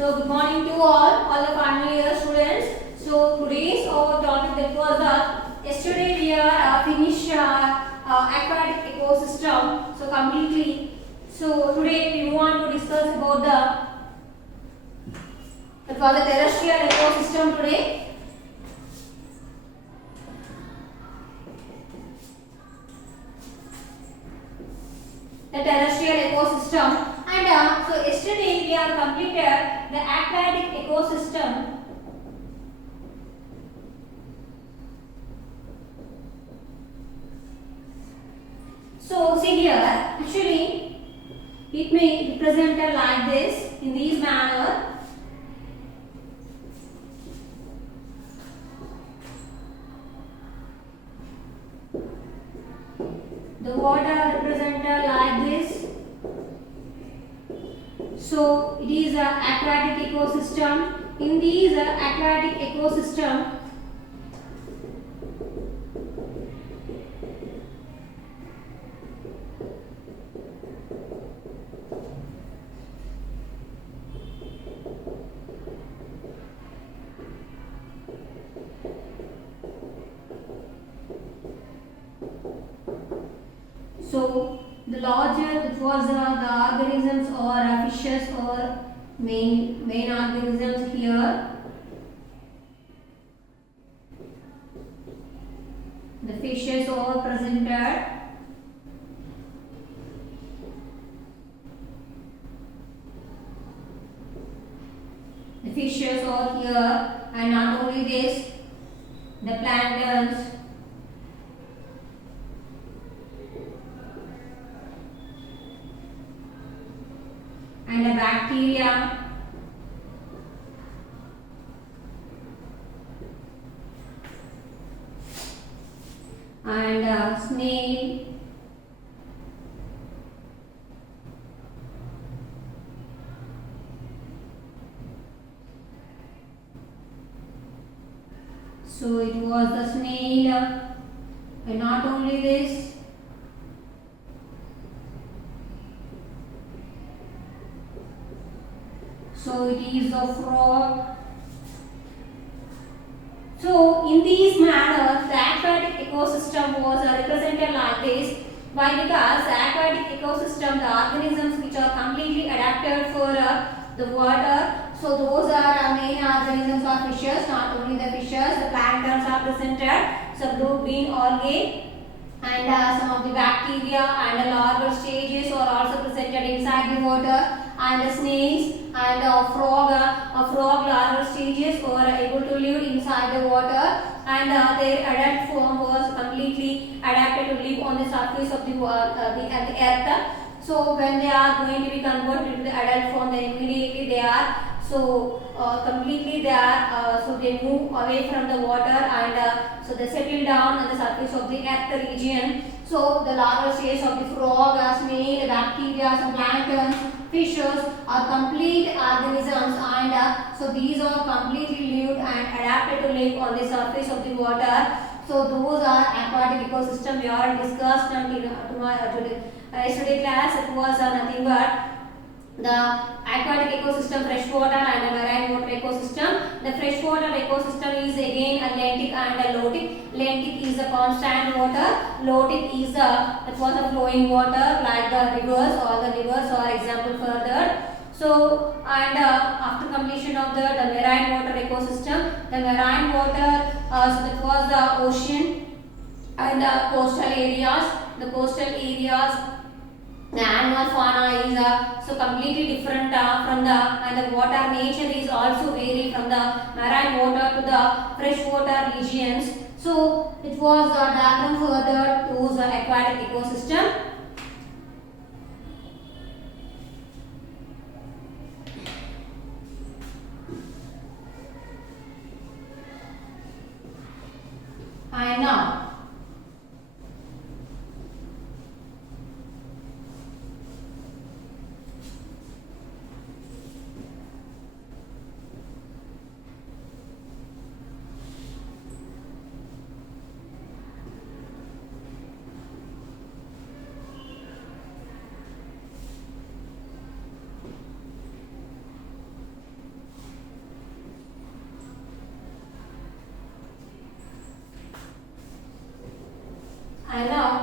So good morning to all the final year students. So today's our topic that was yesterday we are finished aquatic ecosystem. So completely. So today we want to discuss about that was the terrestrial ecosystem today. The terrestrial ecosystem. And so yesterday we have completed the aquatic ecosystem. So see here, actually it may be presented like this in this manner. The water represented like this. So it is an aquatic ecosystem. In this aquatic ecosystem, so the larger it was the organisms or fishes or main organisms here. The fishes are presented. The fishes are here, and not only this, the planktons. And the bacteria. And snail. So it was the snail, and not only this, so it is a frog. So in this manner, the aquatic ecosystem was represented like this. Why? Because the aquatic ecosystem, the organisms which are completely adapted for the water. So those are main organisms are fishes. Not only the fishes, the planktons are presented. So blue green algae and some of the bacteria and the larval stages are also presented inside the water. And the snails and frog larval stages were able to live inside the water, and their adult form was completely adapted to live on the surface of the earth. So when they are going to be converted to the adult form, then immediately they are completely they are so they move away from the water, and so they settle down on the surface of the earth region. So the larval stages of the frog, snail, bacteria, some planktons, fishes are complete organisms, and so these are completely lived and adapted to live on the surface of the water. So those are aquatic ecosystem we are discussed until yesterday class. It was nothing but the aquatic ecosystem, freshwater and a marine water ecosystem. The freshwater ecosystem is again Atlantic and Lotic. Atlantic is a constant water. Lotic is it was a flowing water like the rivers, or the rivers are example for that. So and after completion of the marine water ecosystem, the marine water so that was the ocean and the coastal areas. The coastal areas, the animal fauna is so completely different from and the water nature is also vary from the marine water to the freshwater regions. So it was a diagram further to the aquatic ecosystem. And now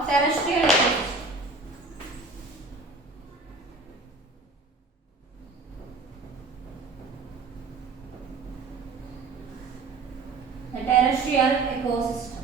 terrestrial ecosystem. The terrestrial ecosystem.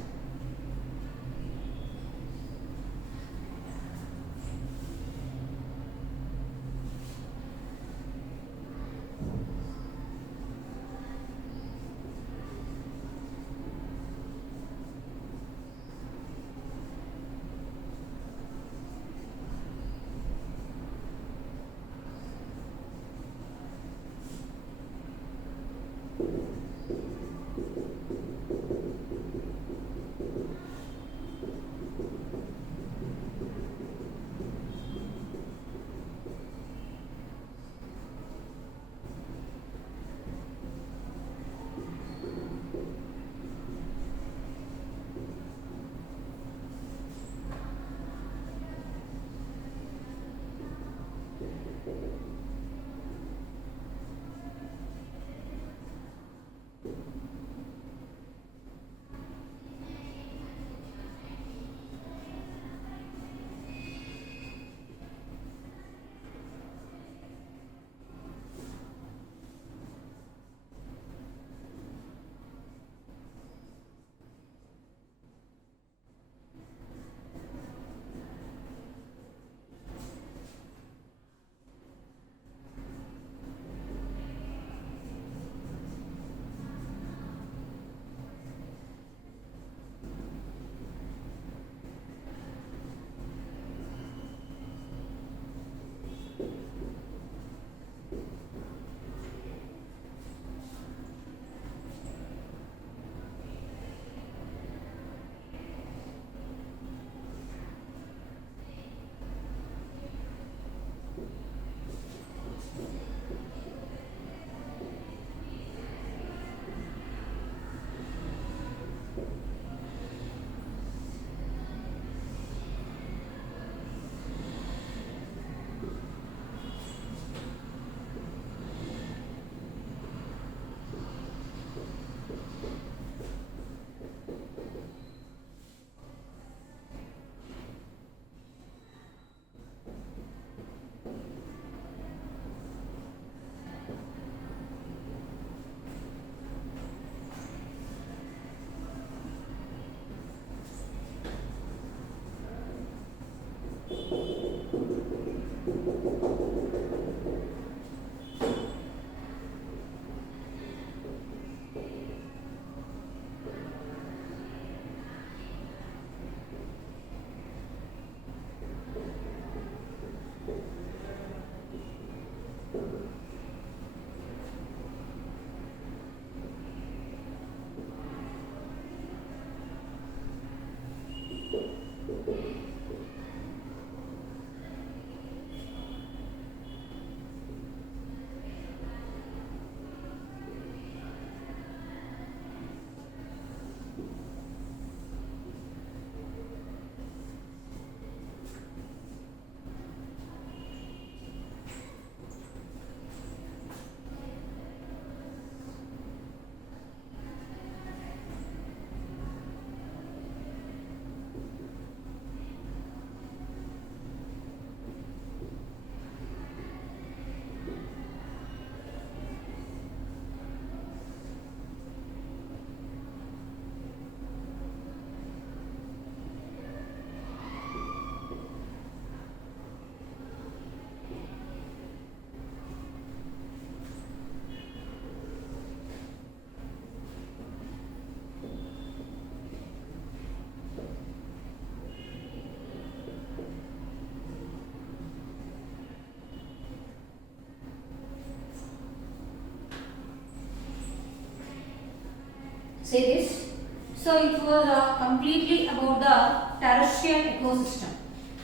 See this? So it was completely about the terrestrial ecosystem.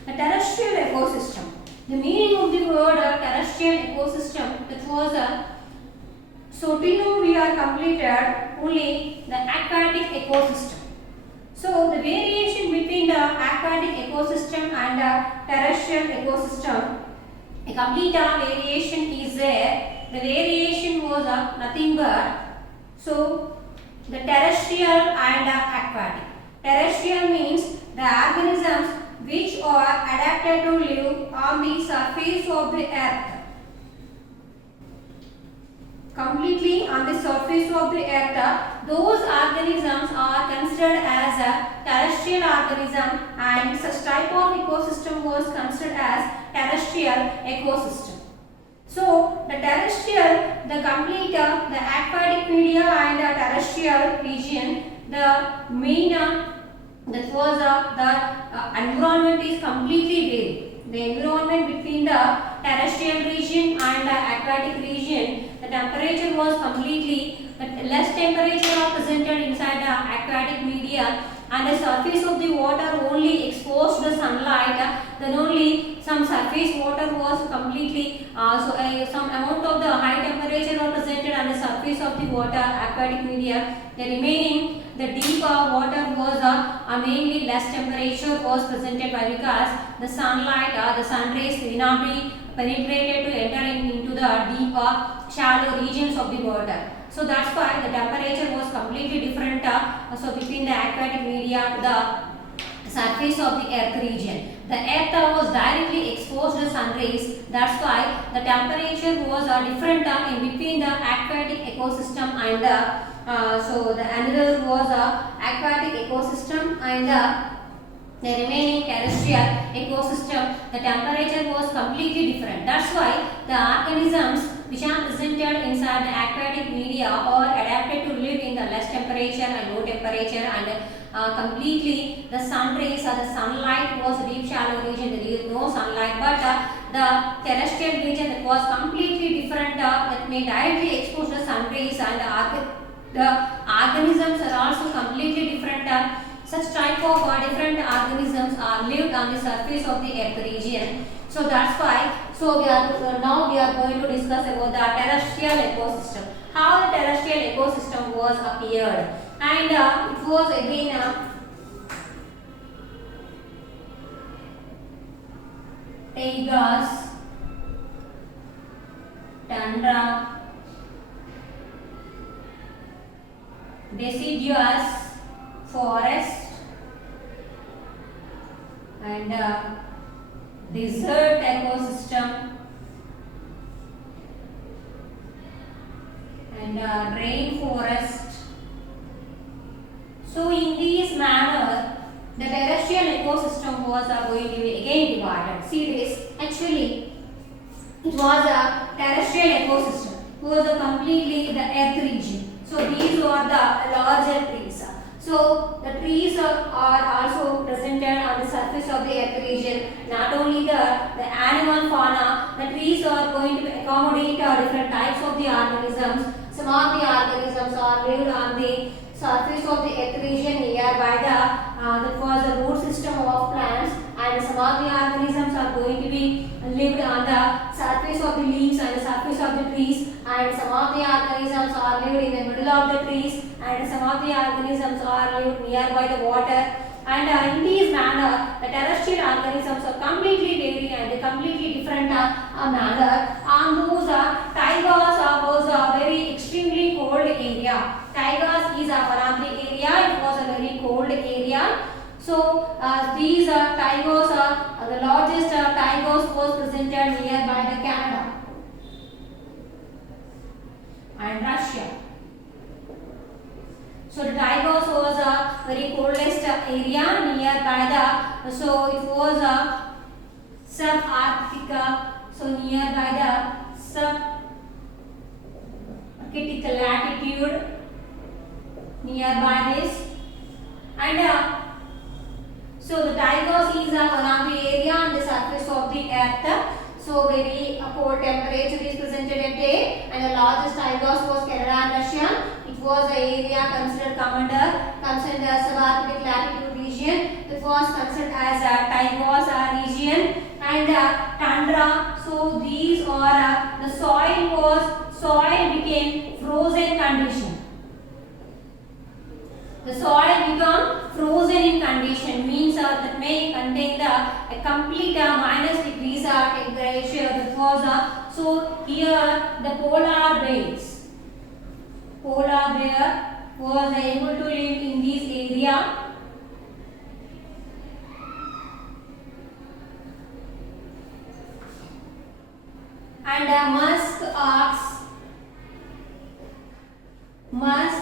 The terrestrial ecosystem. The meaning of the word terrestrial ecosystem, that was so till now we are completed only the aquatic ecosystem. So the variation between the aquatic ecosystem and the terrestrial ecosystem, a complete variation is there. The variation was nothing but the terrestrial and aquatic. Terrestrial means the organisms adapted to live on the surface of the earth. Completely on the surface of the earth, those organisms are considered as a terrestrial organism, and such type of ecosystem was considered as terrestrial ecosystem. So the terrestrial, the complete the aquatic media and the terrestrial region, the main that was the environment is completely varied. The environment between the terrestrial region and the aquatic region, the temperature was completely less temperature are presented inside the aquatic media, and the surface of the water only exposed the sunlight, then only some surface water was completely some amount of the high temperature are presented on the surface of the water aquatic media. The remaining the deep water was mainly less temperature was presented by, because the sunlight the sun rays will not be penetrated to enter into the deep shallow regions of the water. So that's why the temperature was completely different so between the aquatic media to the surface of the earth region. The earth was directly exposed to sun rays. That's why the temperature was different in between the aquatic ecosystem and the so the another was aquatic ecosystem and the remaining terrestrial ecosystem. The temperature was completely different. That's why the organisms which are presented inside the aquatic media are adapted to live in the less temperature and low temperature, and completely the sun rays or the sunlight was deep shallow region, there is no sunlight, but the terrestrial region that was completely different that may directly expose the sun rays, and the organisms are also completely different. Such type of different organisms are lived on the surface of the earth region. So that's why. So now we are going to discuss about the terrestrial ecosystem. How the terrestrial ecosystem was appeared, and it was again taigas, tundra, deciduous forest, and desert ecosystem, and rainforest. So in this manner the terrestrial ecosystem was going to be again divided. See this, actually it was a terrestrial ecosystem, it was completely the earth region. So these are the larger trees. So the trees are also presented on the surface of the earth region. Not only the animal fauna, the trees are going to accommodate different types of the organisms. Some of the organisms are lived on the surface of the earth region nearby that was the root system of plants, and some of the organisms are going to be lived on the surface of the leaves and the surface of the trees, and some of the organisms are lived in the middle of the trees, and some of the organisms are lived nearby the water. And in this manner, the terrestrial organisms are completely varied and completely different manner. And those taigas was a very extremely cold area. Taigas is one of the area. It was a very cold area. So these taigas are the largest taigas was presented nearby the Canada and Russia. So the taigas was a very coldest area nearby the, so it was a subarctica, so nearby the subarctic latitude nearby this, and so the taigas is one of the area on the surface of the earth. So very cold temperature is presented at day, and the largest taigas was Canada and Russia. It was an area considered considered as subarctic latitude region. It was considered as a taigas region, and tundra. So these are the soil became frozen condition. The soil become frozen in condition, means that may contain a complete minus degrees temperature. That was so here the polar bears was able to live in this area. and musk ox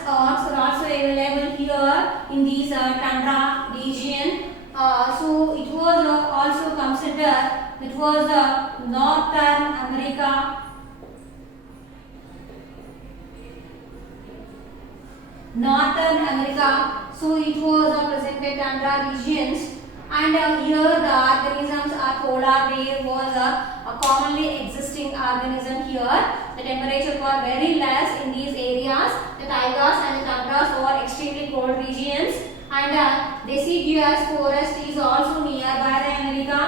are also available here in these tundra region. So it was also considered, it was Northern America. So it was presented tundra regions, and here the organisms are polar bear was a commonly existing organism here. The temperature was very less in these areas. The taigas and the tundras were extremely cold regions, and deciduous forest is also nearby the America.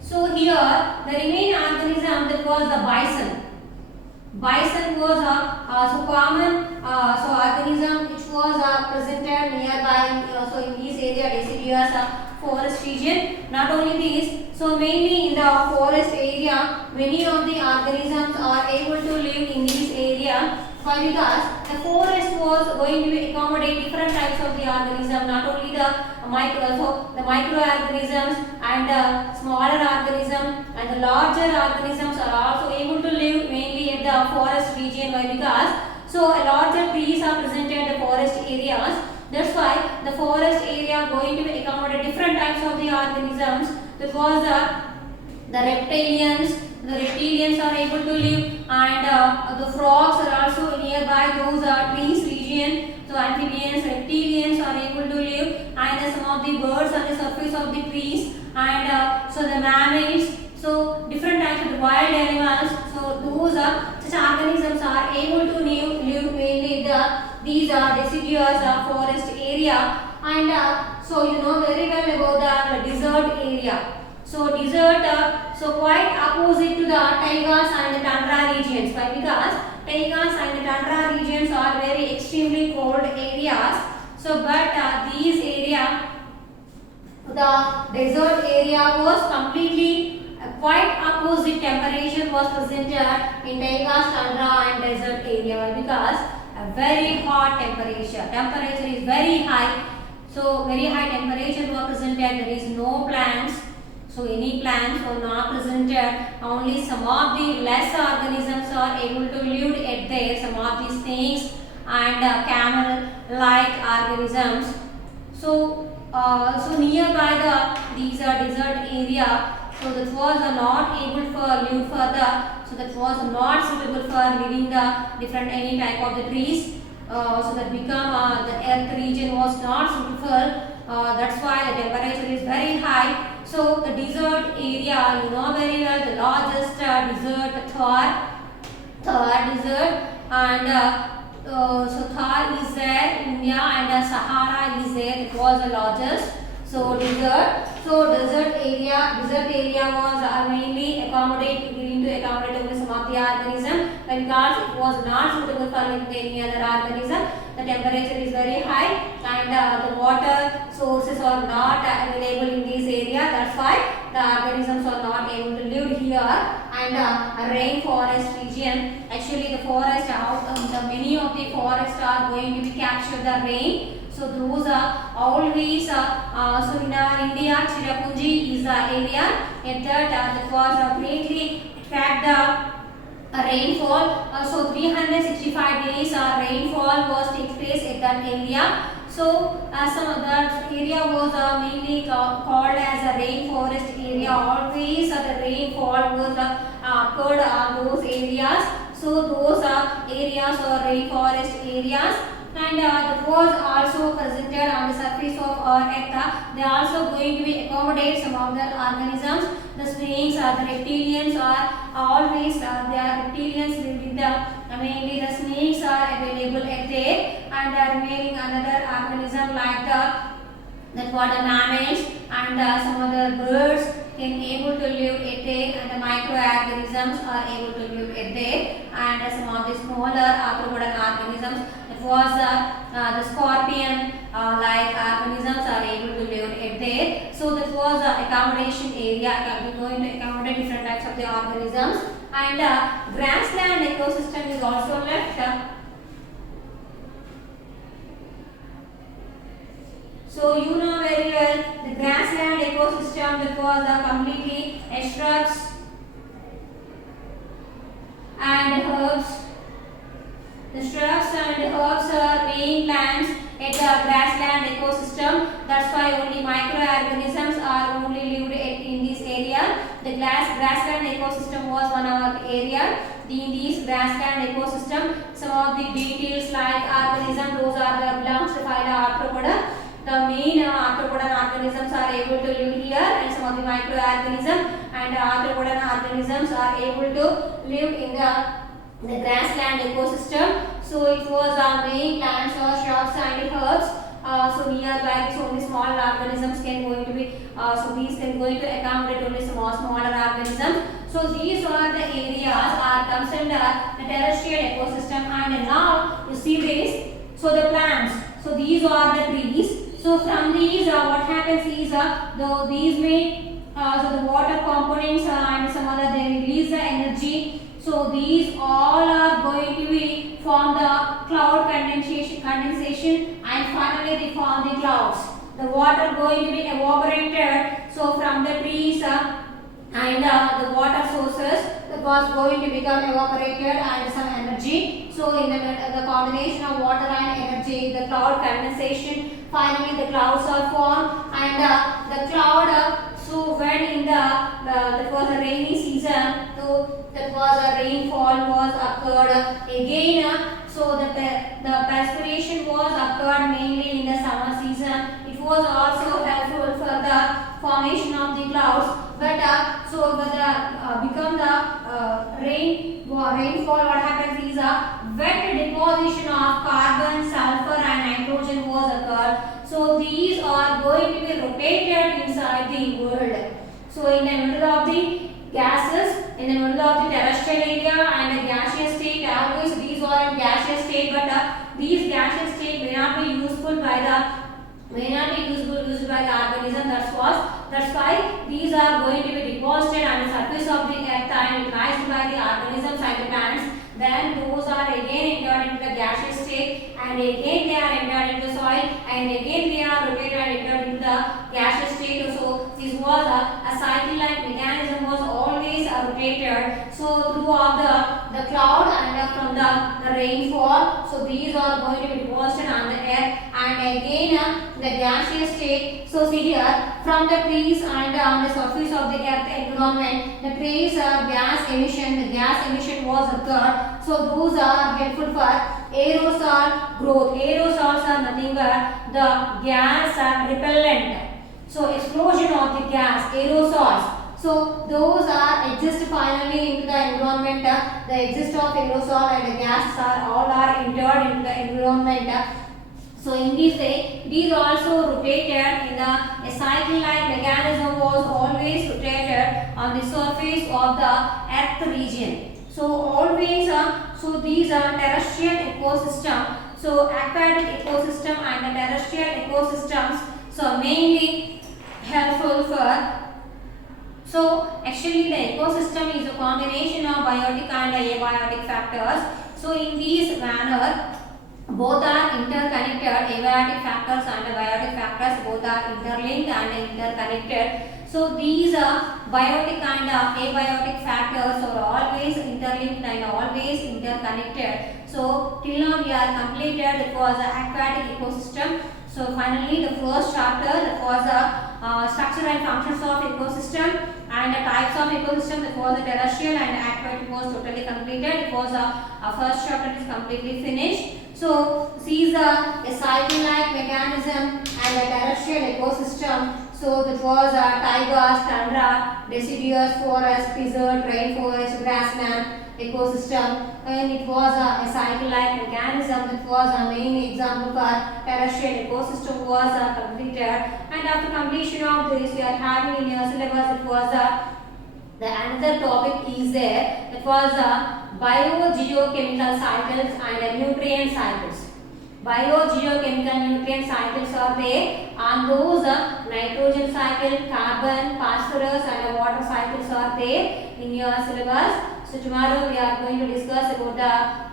So here the remaining organism, that was the bison. Bison was a common organism which was presented nearby so in this area deciduous forest region. Not only this, so mainly in the forest area many of the organisms are able to live in this area. Why? Because the forest was going to accommodate different types of the organism, not only the microorganisms and smaller organisms, and the larger organisms are also able to live mainly in the forest region. Why? Because so larger trees are present in the forest areas. That's why the forest area going to accommodate different types of the organisms. That was the reptilians. The reptilians are able to live, and the frogs are also nearby those trees region. So amphibians, reptilians are able to live, and some of the birds on the surface of the trees, and so the mammals. So different types of the wild animals. So those such organisms are able to live mainly these deciduous forest area. And so you know very well about the desert area. So desert, so quite opposite to the taigas and the tundra regions. Why? Because taigas and the tundra regions are very extremely cold areas. So but these area, the desert area was completely quite opposite temperature was presented in taigas, tundra and desert area. Why? Because a very hot temperature is very high. So very high temperature was presented. There is no plants. So any plants were not presented. Only some of the less organisms are able to live at there. Some of the snakes and camel-like organisms. So nearby these desert area. So that was not able for live further. So that was not suitable for living the different any type of the trees. So that become the earth region was not suitable. That's why the temperature is very high. So the desert area, you know very well, the largest desert, Thar desert, and so Thar is there, India, and Sahara is there. It was the largest. So desert. So desert area was mainly going to accommodate only some of the organism, because it was not suitable for any other organism. The temperature is very high, and the water sources are not available in this area. That's why the organisms are not able to live here. And a rainforest region, actually the forest many of the forests are going to be capture the rain. So those are always so in India, Cherrapunji is the area at that was greatly attract the rainfall. So 365 days rainfall was takes place at that area. So some of that area was mainly called as a rainforest area. Always the rainfall was occurred on those areas. So those areas are rainforest areas. And that was also presented on the surface of earth. They are also going to be accommodate some of the organisms. The snakes or the reptilians are always they are reptilians with the mainly the snakes are available at there, and remaining another organism like that what the mammals and some other birds can able to live at there, and the microorganisms are able to live at there, and some of the smaller arthropodal organisms, that was the scorpion like organisms are able to live at there. So that was the accommodation area. We are going to accommodate different types of the organisms, and grassland ecosystem is also left. So you know very well the grassland ecosystem that was completely shrubs and herbs. The shrubs and herbs are main plants at the grassland ecosystem. That's why only microorganisms are only lived in this area. The grassland ecosystem was one of the area. In this grassland ecosystem, some of the details like organism, those are the belongs to phyla Arthropoda. The main arthropodan organisms are able to live here, and some of the microorganisms and arthropodan organisms are able to live in the grassland ecosystem. So it was main plants or shrubs and herbs. So nearby this only small organisms can going to be so these can going to accommodate only smaller organisms. So these are the areas are concerned the terrestrial ecosystem. And now you see this. So the plants. So these are the trees. So from these what happens is these may so the water components and some other they release the energy. So these all are going to be form the cloud condensation and finally they form the clouds. The water going to be evaporated. So from the trees and the water sources that was going to become evaporated and some energy. So in the combination of water and energy, the cloud condensation, finally the clouds are formed, and the cloud so when in that was a rainy season, so that was a rainfall was occurred again. So the perspiration was occurred mainly in the summer season. It was also helpful for the formation of the clouds. But become the rainfall. What happens is wet deposition of carbon, sulfur, and nitrogen was occurred. So these are going to be rotated inside the world. So in the middle of the gases, in the middle of the terrestrial area and the gaseous state, always these are in gaseous state, but these gaseous state may not be useful by the used by the organism. That's why these are going to be deposited on the surface of the earth and utilized by the organisms and the plants. Then those are again entered into the gaseous state, and again they are entered into soil, and again they are rotated and entered into the gaseous state. So this was a cycle-like mechanism was always rotated. So throughout the cloud and from the rainfall, so these are going to be deposited on the earth, and again the gaseous state. So see here from the trees and on the surface of the earth environment, the trees gas emission. The gas emission was occurred. So those are helpful for aerosol growth. Aerosols are nothing but the gas repellent. So explosion of the gas, aerosols. So those are exist finally into the environment. The exist of aerosol and the gas are all are entered into the environment. So in this way, it is also rotated in a cycle-like mechanism was always rotated on the surface of the earth region. So always, so these are terrestrial ecosystem. So aquatic ecosystem and the terrestrial ecosystems. So mainly helpful for. So actually the ecosystem is a combination of biotic and abiotic factors. So in this manner, both are interconnected. Abiotic factors and biotic factors both are interlinked and interconnected. So these biotic and abiotic factors are always interlinked and always interconnected. So till now we are completed. It was aquatic ecosystem. So finally the first chapter, that was structure and functions of ecosystem and the types of ecosystem, that was terrestrial and aquatic was totally completed. It was first chapter is completely finished. So these are a cycle-like mechanism and a terrestrial ecosystem. So that was taigras, tundra, deciduous forest, desert, rainforest, grassland ecosystem, and it was a cycle-like mechanism. That was a main example for terrestrial ecosystem was completed. And after completion of this, we are having in your syllabus, it was the another topic is there. That was biogeochemical cycles and nutrient cycles. Biogeochemical nutrient cycles are there. On those nitrogen cycle, carbon, phosphorus and water cycles are there in your syllabus. So tomorrow we are going to discuss about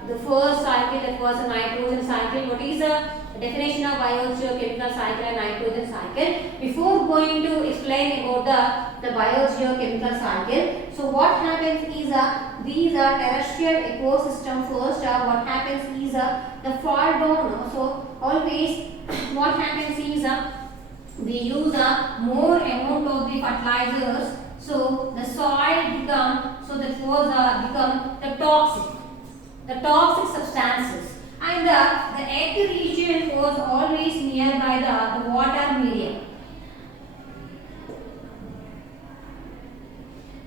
the first cycle, that was a nitrogen cycle. What is the definition of biogeochemical cycle and nitrogen cycle? Before going to explain about the biogeochemical cycle, so what happens is these are terrestrial ecosystem. First, what happens is the fall down. So always what happens is we use more amount of the fertilizers. So the soil become, so that was become the toxic substances, and the earth region was always nearby the water medium.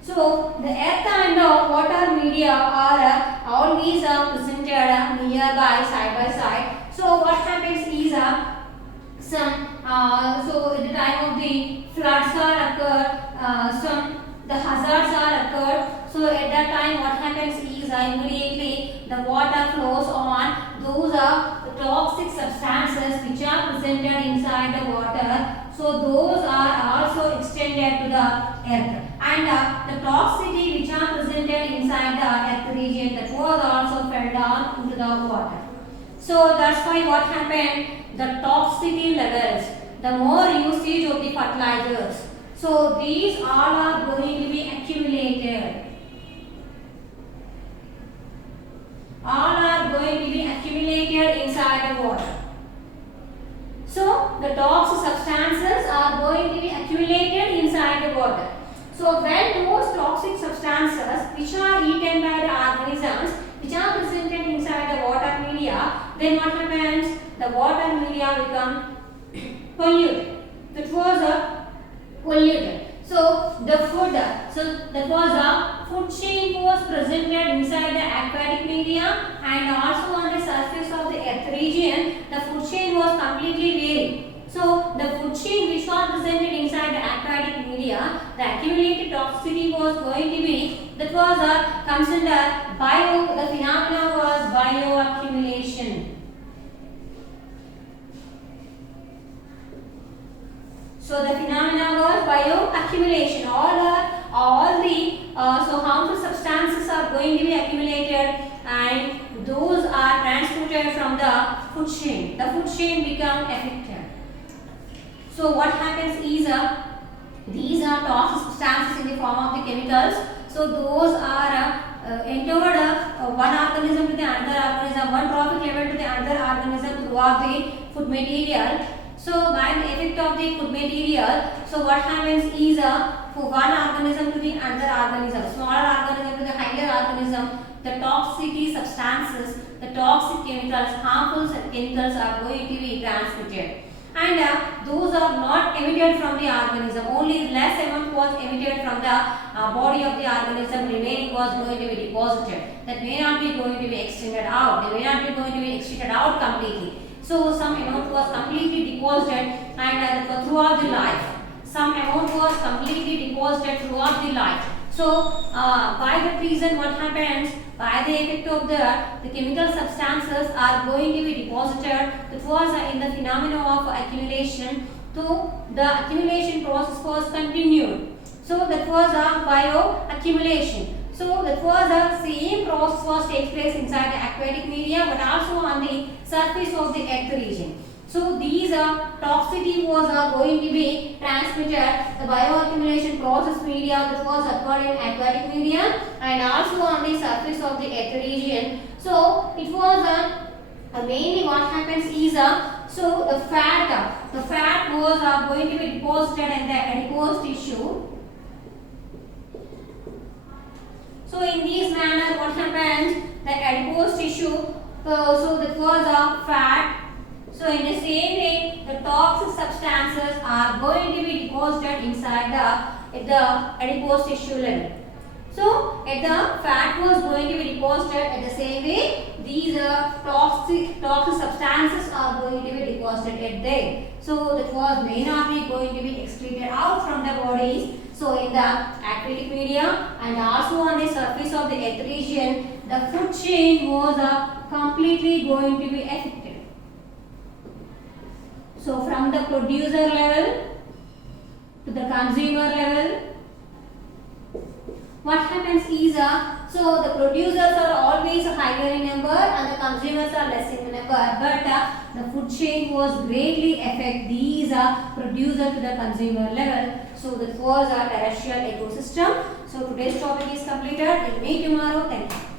So the earth and water media are always presented nearby, side by side. So what happens is so at the time of the floods are occurred, the hazards are occurred. So at that time what happens is immediately the water flows on. Those are the toxic substances which are presented inside the water. So those are also extended to the earth, and the toxicity which are presented inside the earth region, that was also fell down into the water. So that's why what happened, the toxicity levels, the more usage of the fertilizers, so these all are going to be accumulated. All are going to be accumulated inside the water. So the toxic substances are going to be accumulated inside the water. So when those toxic substances which are eaten by the organisms which are presented inside the water media, then what happens? The water media become polluted. That was polluted. So the food, so that was a food chain was presented inside the aquatic media, and also on the surface of the earth region, the food chain was completely varied. So the food chain which was presented inside the aquatic media, the accumulated toxicity was going to be, that was comes under the phenomena was bioaccumulation. So the phenomena was bioaccumulation. All the so harmful substances are going to be accumulated, and those are transported from the food chain. The food chain become affected. So what happens is these are toxic substances in the form of the chemicals. So those are entered one organism to the another organism, one trophic level to the another organism throughout the food material. So by the effect of the food material, so what happens is for one organism to the another organism, smaller organism to the higher organism, the toxicity substances, the toxic chemicals, harmful chemicals are going to be transmitted. And those are not emitted from the organism, only less amount was emitted from the body of the organism, remaining was going to be deposited. That may not be going to be extended out, they may not be going to be extended out completely. So some amount was completely deposited, and throughout the life. Some amount was completely deposited throughout the life. So by that reason what happens, by the effect of the chemical substances are going to be deposited, that was in the phenomena of accumulation. So the accumulation process was continued. So that was bioaccumulation. So that was the same process was takes place inside the aquatic media, but also on the surface of the earth region. So these toxicity was going to be transmitted, the bioaccumulation process media that was occurred in aquatic media, and also on the surface of the earth region. So it was mainly what happens is so the fat was going to be deposited in the adipose tissue. So in this manner what happens, the adipose tissue, so that was fat. So in the same way, the toxic substances are going to be deposited inside the adipose tissue level. So at the fat was going to be deposited, at the same way these toxic substances are going to be deposited at there. So that was may not be going to be excreted out from the bodies. So in the aquatic media and also on the surface of the earth region, the food chain was completely going to be affected. So from the producer level to the consumer level, what happens is so the producers are always higher in number and the consumers are less in number, but the food chain was greatly affect these producer to the consumer level. So that was our terrestrial ecosystem. So today's topic is completed. We'll meet tomorrow. Thank you.